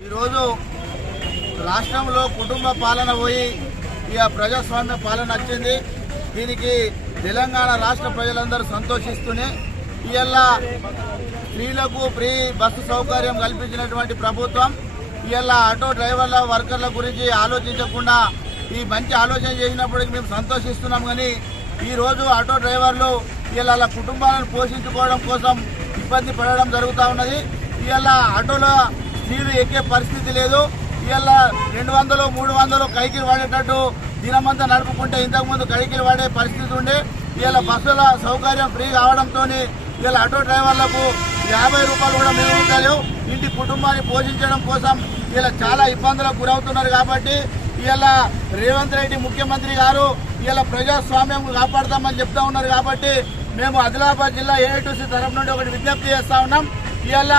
ఈరోజు రాష్ట్రంలో కుటుంబ పాలన పోయి ఇక ప్రజాస్వామ్య పాలన వచ్చింది దీనికి తెలంగాణ రాష్ట్ర ప్రజలందరూ సంతోషిస్తూనే ఇవాళ స్త్రీలకు ఫ్రీ బస్సు సౌకర్యం కల్పించినటువంటి ప్రభుత్వం ఇవాళ ఆటో డ్రైవర్ల వర్కర్ల గురించి ఆలోచించకుండా ఈ మంచి ఆలోచన చేసినప్పటికీ మేము సంతోషిస్తున్నాం కానీ ఈరోజు ఆటో డ్రైవర్లు ఇవాళ వాళ్ళ కుటుంబాలను పోషించుకోవడం కోసం ఇబ్బంది పడడం జరుగుతూ ఉన్నది. ఇవాళ ఆటోలో నీరు ఎక్కే పరిస్థితి లేదు. ఇవాళ రెండు వందలు మూడు వందలు కైకిలు వాడేటట్టు దినమంతా నడుపుకుంటే ఇంతకుముందు కైకిలు వాడే పరిస్థితి ఉండే. ఇవాళ బస్సుల సౌకర్యం ఫ్రీ కావడంతో ఇవాళ ఆటో డ్రైవర్లకు యాభై రూపాయలు కూడా మిగులుతాయి ఇంటి కుటుంబాన్ని పోషించడం కోసం ఇలా చాలా ఇబ్బందులకు గురవుతున్నారు కాబట్టి ఇవాళ రేవంత్ రెడ్డి ముఖ్యమంత్రి గారు ఇలా ప్రజాస్వామ్యం కాపాడతామని చెప్తా ఉన్నారు కాబట్టి మేము ఆదిలాబాద్ జిల్లా ఏఐటీసీ తరఫు నుండి ఒకటి విజ్ఞప్తి చేస్తా ఉన్నాం. ఇవాళ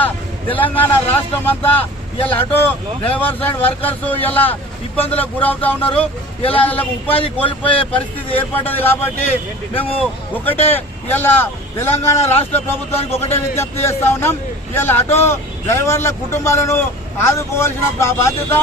తెలంగాణ రాష్ట్రం అంతా ఇలా ఆటో డ్రైవర్స్ అండ్ వర్కర్స్ ఇలా ఇబ్బందులకు గురవుతా ఉన్నారు. ఇలా వీళ్ళకు ఉపాధి కోల్పోయే పరిస్థితి ఏర్పడ్డది కాబట్టి మేము ఒకటే ఇలా తెలంగాణ రాష్ట్ర ప్రభుత్వానికి ఒకటే విజ్ఞప్తి చేస్తా ఉన్నాం. ఇలా ఆటో డ్రైవర్ల కుటుంబాలను ఆదుకోవాల్సిన బాధ్యత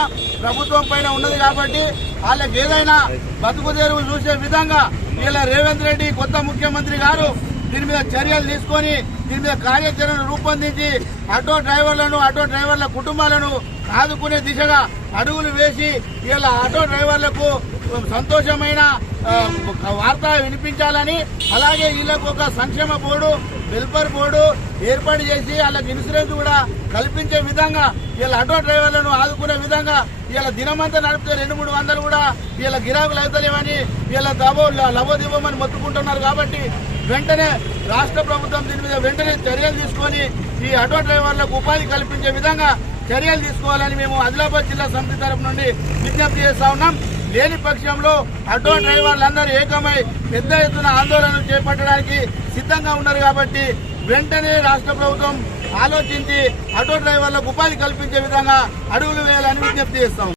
ప్రభుత్వం పైన ఉన్నది కాబట్టి వాళ్ళకి ఏదైనా బతుకు తెరువు చూసే విధంగా ఇలా రేవంత్ రెడ్డి కొత్త ముఖ్యమంత్రి గారు దీని మీద చర్యలు తీసుకొని దీని మీద కార్యాచరణ రూపొందించి ఆటో డ్రైవర్లను ఆటో డ్రైవర్ల కుటుంబాలను ఆదుకునే దిశగా అడుగులు వేసి ఇలా ఆటో డ్రైవర్లకు సంతోషమైన వార్త వినిపించాలని అలాగే వీళ్ళకు ఒక సంక్షేమ బోర్డు వెల్ఫేర్ బోర్డు ఏర్పాటు చేసి వాళ్ళకి ఇన్సూరెన్స్ కూడా కల్పించే విధంగా వీళ్ళ ఆటో డ్రైవర్లను ఆదుకునే విధంగా వీళ్ళ దినమంతా నడిపితే రెండు మూడు వందలు కూడా వీళ్ళ గిరాకులు అవుతలేవని వీళ్ళ దబో లబోదివ్వమని మొత్తుకుంటున్నారు కాబట్టి వెంటనే రాష్ట్ర ప్రభుత్వం దీని మీద వెంటనే చర్యలు తీసుకొని ఈ ఆటో డ్రైవర్లకు ఉపాధి కల్పించే విధంగా చర్యలు తీసుకోవాలని మేము ఆదిలాబాద్ జిల్లా సమితి తరపు నుండి విజ్ఞప్తి చేస్తా ఉన్నాం. లేని పక్షంలో ఆటో డ్రైవర్లందరూ ఏకమై పెద్ద ఎత్తున ఆందోళన చేపట్టడానికి సిద్ధంగా ఉన్నారు కాబట్టి వెంటనే రాష్ట్ర ప్రభుత్వం ఆలోచించి ఆటో డ్రైవర్లకు ఉపాధి కల్పించే విధంగా అడుగులు వేయాలని విజ్ఞప్తి చేస్తాం.